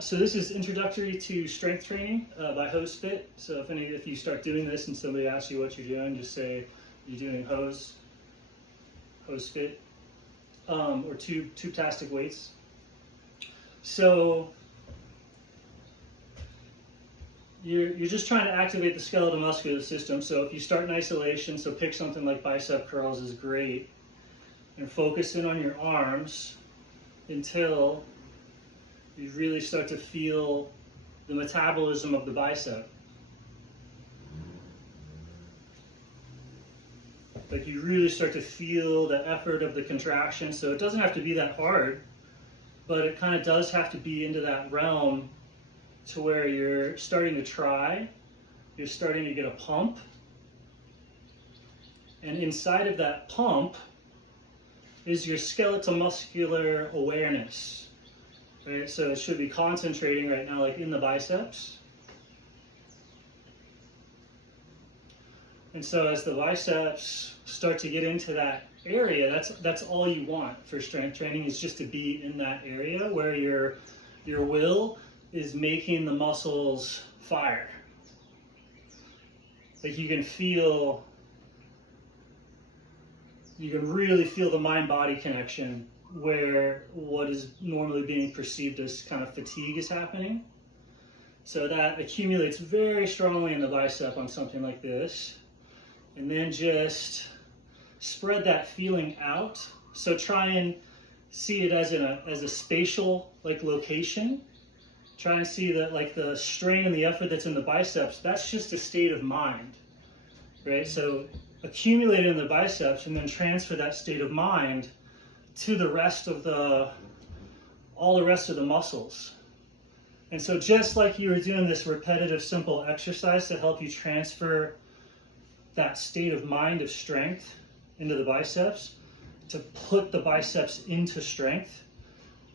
So this is Introductory to Strength Training by HoseFit. So if you start doing this and somebody asks you what you're doing, just say you're doing HoseFit, or tube-tastic weights. So you're just trying to activate the skeletal muscular system. So if you start in isolation, so pick something like bicep curls is great, and focus in on your arms until you really start to feel the metabolism of the bicep. Like you really start to feel the effort of the contraction. So it doesn't have to be that hard, but it kind of does have to be into that realm to where you're starting to try, you're starting to get a pump. And inside of that pump is your skeletal muscular awareness. Right, so it should be concentrating right now, like in the biceps. And so as the biceps start to get into that area, that's all you want for strength training, is just to be in that area where your will is making the muscles fire. Like you can really feel the mind-body connection, where what is normally being perceived as kind of fatigue is happening. So that accumulates very strongly in the bicep on something like this. And then just spread that feeling out. So try and see it as a spatial location. Try and see that the strain and the effort that's in the biceps, that's just a state of mind, right? So accumulate it in the biceps and then transfer that state of mind to the rest of all the rest of the muscles. And so just like you were doing this repetitive simple exercise to help you transfer that state of mind of strength into the biceps, to put the biceps into strength,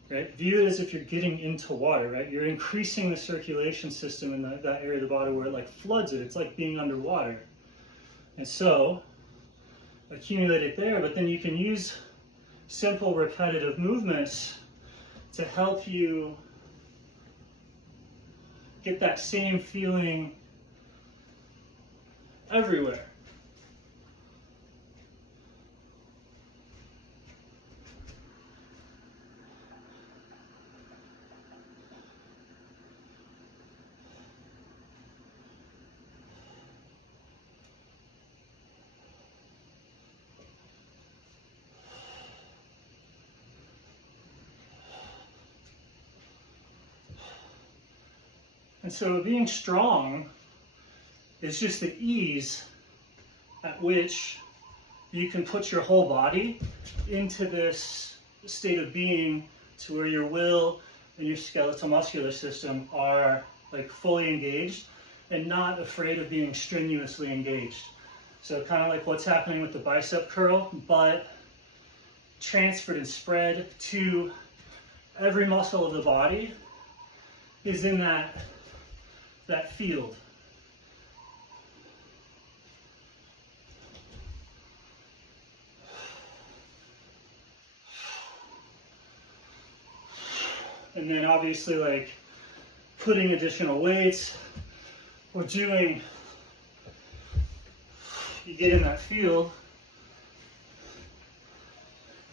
right? View it as if you're getting into water, right? You're increasing the circulation system in that area of the body where it floods it. It's like being underwater. And so accumulate it there, but then you can use simple repetitive movements to help you get that same feeling everywhere. And so being strong is just the ease at which you can put your whole body into this state of being to where your will and your skeletal muscular system are fully engaged and not afraid of being strenuously engaged. So kind of like what's happening with the bicep curl, but transferred and spread to every muscle of the body is in that field. And then obviously putting additional weights or you get in that field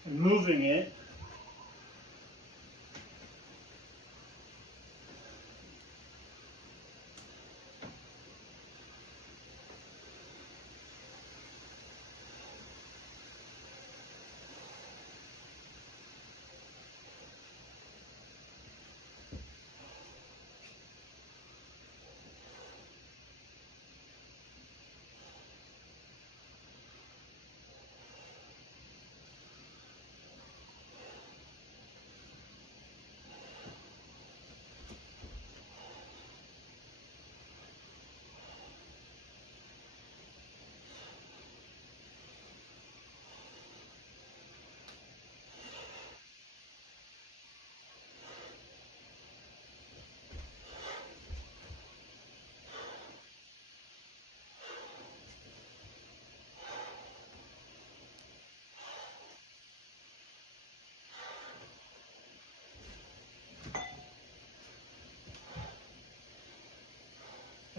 and moving it.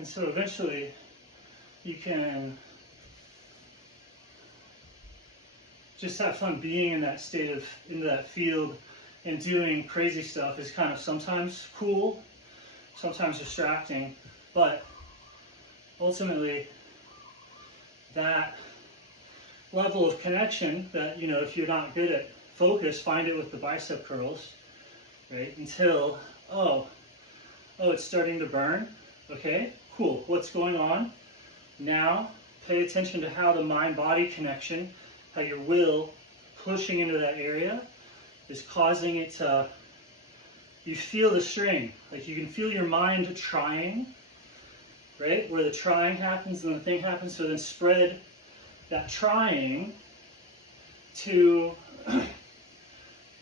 And so eventually you can just have fun being in that state of, into that field, and doing crazy stuff is kind of sometimes cool, sometimes distracting, but ultimately that level of connection that, you know, if you're not good at focus, find it with the bicep curls, right? Until, oh, it's starting to burn. Okay, cool. What's going on? Now, pay attention to how the mind-body connection, how your will pushing into that area is causing it to, you feel the strain. Like you can feel your mind trying, right? Where the trying happens and the thing happens. So then spread that trying to,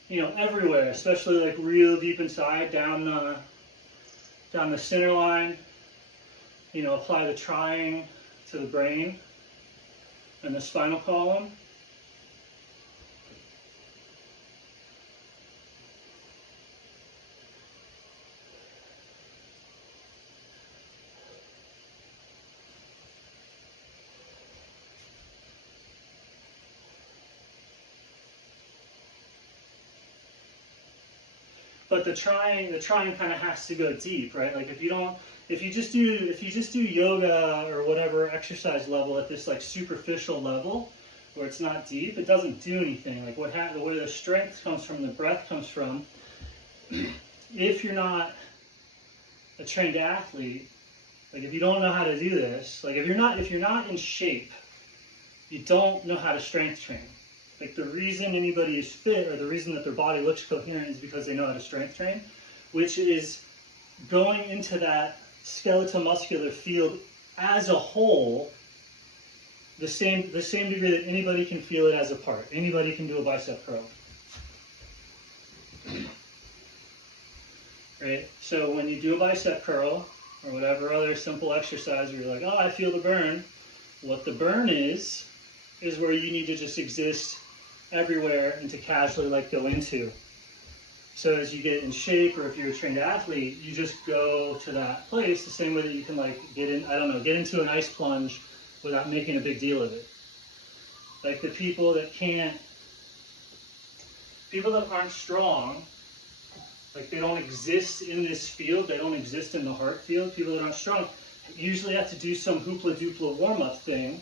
you know, everywhere, especially like real deep inside, down the center line. You know, apply the trying to the brain and the spinal column. But the trying kind of has to go deep, right? Like if you just do yoga or whatever exercise level at this like superficial level where it's not deep, it doesn't do anything. Like the way the strength comes from, the breath comes from. If you're not a trained athlete, like if you don't know how to do this, like if you're not in shape, you don't know how to strength train. Like the reason anybody is fit, or the reason that their body looks coherent, is because they know how to strength train, which is going into that skeletal-muscular field as a whole, the same degree that anybody can feel it as a part. Anybody can do a bicep curl. Right? So when you do a bicep curl, or whatever other simple exercise where you're like, oh, I feel the burn, what the burn is where you need to just exist everywhere and to casually like go into. So as you get in shape, or if you're a trained athlete, you just go to that place the same way that you can like get into an ice plunge without making a big deal of it. Like the people that aren't strong, like they don't exist in this field, they don't exist in the heart field, people that aren't strong usually have to do some hoopla doopla warm-up thing.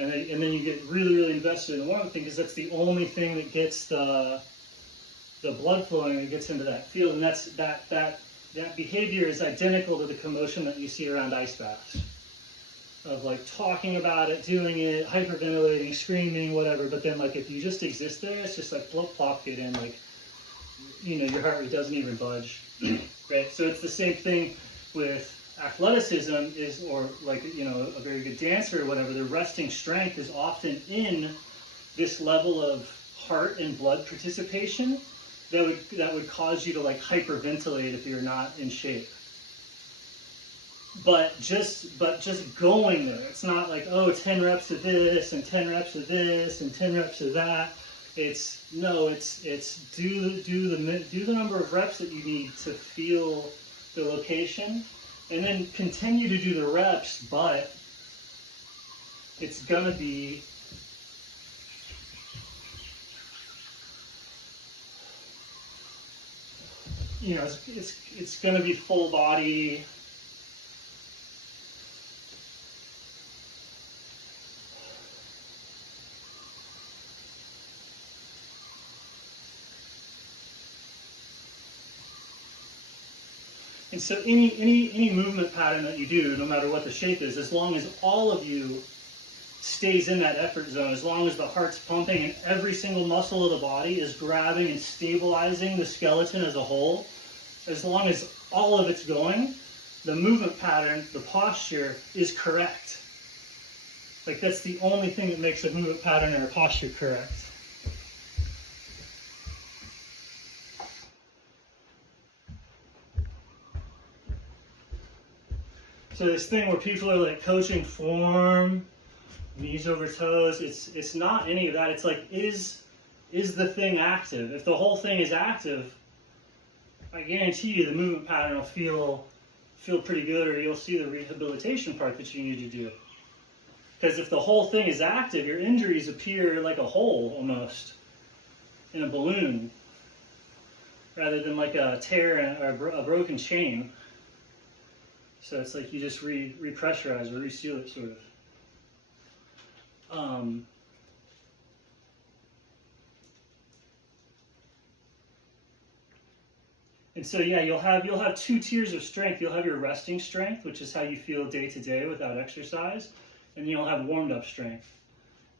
And then you get really, really invested in the warm-up thing, because that's the only thing that gets the blood flowing and gets into that field. And that behavior is identical to the commotion that you see around ice baths, of like talking about it, doing it, hyperventilating, screaming, whatever. But then like if you just exist there, it's just like plop plop, get in, like, you know, your heart rate doesn't even budge, right? So it's the same thing with athleticism, or like, you know, a very good dancer or whatever. The resting strength is often in this level of heart and blood participation that would cause you to like hyperventilate if you're not in shape. But just going there, it's not like, oh, 10 reps of this and 10 reps of this and 10 reps of that. It's do the number of reps that you need to feel the location. And then continue to do the reps, but it's gonna be it's gonna be full body. And so any movement pattern that you do, no matter what the shape is, as long as all of you stays in that effort zone, as long as the heart's pumping and every single muscle of the body is grabbing and stabilizing the skeleton as a whole, as long as all of it's going, the movement pattern, the posture is correct. Like that's the only thing that makes a movement pattern and a posture correct. So this thing where people are like coaching form, knees over toes, it's not any of that. It's like, is the thing active? If the whole thing is active, I guarantee you the movement pattern will feel feel pretty good, or you'll see the rehabilitation part that you need to do. Because if the whole thing is active, your injuries appear like a hole almost in a balloon, rather than like a tear or a broken chain. So it's like you just repressurize or reseal it, sort of. And so yeah, you'll have two tiers of strength. You'll have your resting strength, which is how you feel day to day without exercise, and you'll have warmed up strength.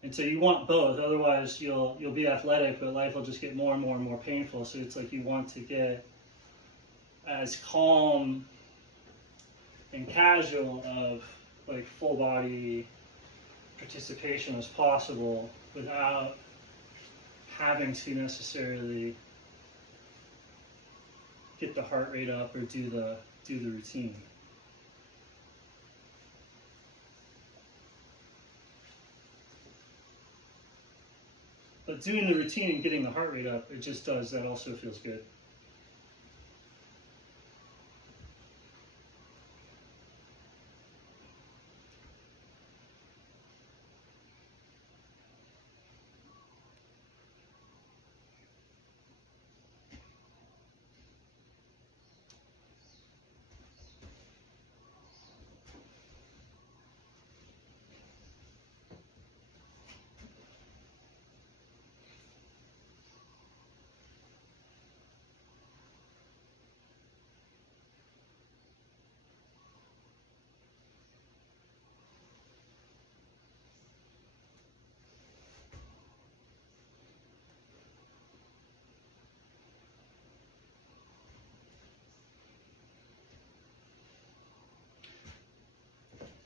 And so you want both, otherwise you'll be athletic, but life will just get more and more and more painful. So it's like you want to get as calm and casual of like full body participation as possible without having to necessarily get the heart rate up or do the routine. But doing the routine and getting the heart rate up, it just does, that also feels good.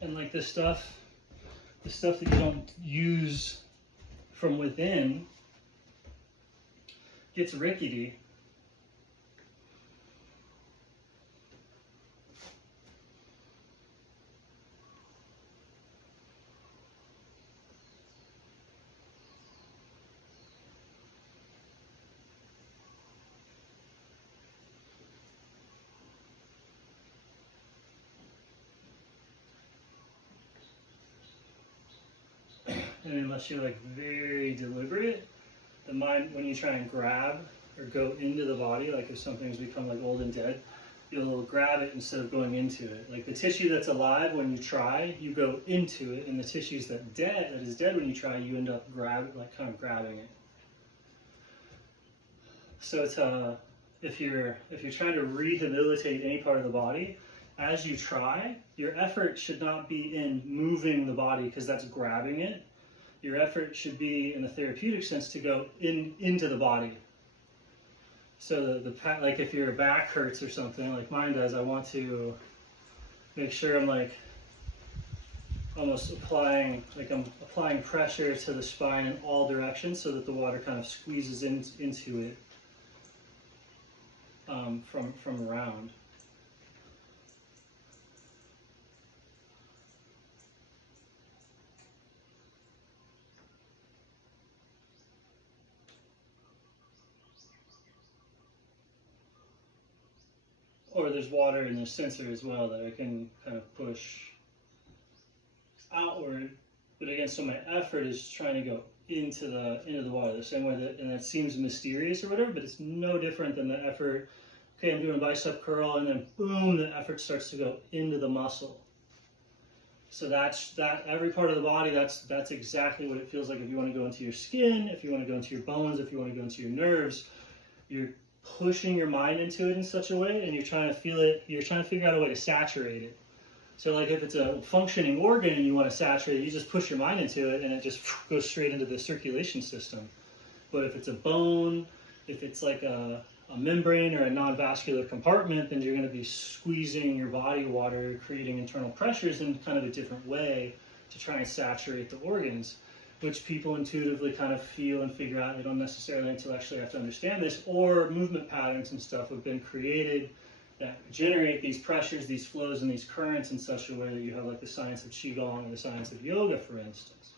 And like the stuff that you don't use from within gets rickety. And unless you're like very deliberate, the mind, when you try and grab or go into the body, like if something's become like old and dead, you'll grab it instead of going into it. Like the tissue that's alive, when you try, you go into it, and the tissues that is dead when you try, you end up kind of grabbing it. So it's if you're trying to rehabilitate any part of the body, as you try, your effort should not be in moving the body because that's grabbing it. Your effort should be, in the therapeutic sense, to go into the body. So like if your back hurts or something, like mine does, I want to make sure I'm like almost applying pressure to the spine in all directions so that the water kind of squeezes into it from around. Or there's water in the sensor as well that I can kind of push outward, but again, so my effort is trying to go into the water the same way that, and that seems mysterious or whatever, but it's no different than the effort. Okay, I'm doing a bicep curl, and then boom, the effort starts to go into the muscle. So that's every part of the body. That's exactly what it feels like if you want to go into your skin, if you want to go into your bones, if you want to go into your nerves. You're pushing your mind into it in such a way, and you're trying to feel it. You're trying to figure out a way to saturate it. So like if it's a functioning organ and you want to saturate it, you just push your mind into it and it just goes straight into the circulation system. But if it's a bone, if it's like a membrane or a non-vascular compartment, then you're going to be squeezing your body water, creating internal pressures in kind of a different way to try and saturate the organs, which people intuitively kind of feel and figure out. They don't necessarily intellectually have to understand this, or movement patterns and stuff have been created that generate these pressures, these flows, and these currents in such a way that you have like the science of Qigong or the science of yoga, for instance.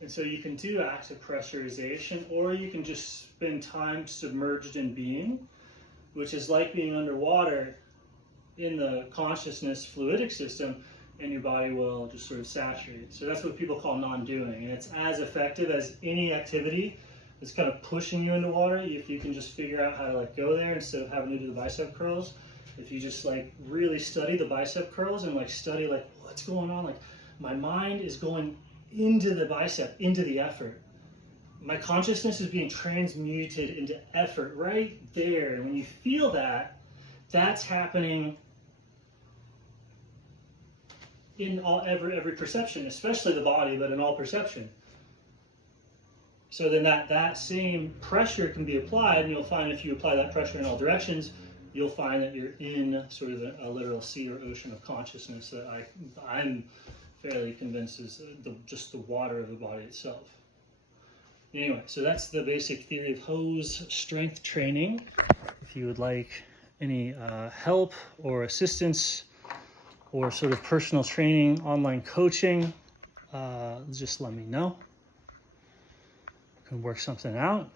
And so you can do active pressurization, or you can just spend time submerged in being, which is like being underwater in the consciousness fluidic system, and your body will just sort of saturate. So that's what people call non-doing, and it's as effective as any activity that's kind of pushing you into water. If you can just figure out how to let go there instead of having to do the bicep curls, if you just like really study the bicep curls and like study like what's going on, like my mind is going into the bicep, into the effort. My consciousness is being transmuted into effort right there. And when you feel that, that's happening in every perception, especially the body, but in all perception. So then that same pressure can be applied, and you'll find if you apply that pressure in all directions, you'll find that you're in sort of a literal sea or ocean of consciousness that I'm fairly convinced is just the water of the body itself. Anyway, so that's the basic theory of hose strength training. If you would like any help or assistance or sort of personal training, online coaching, just let me know. We can work something out.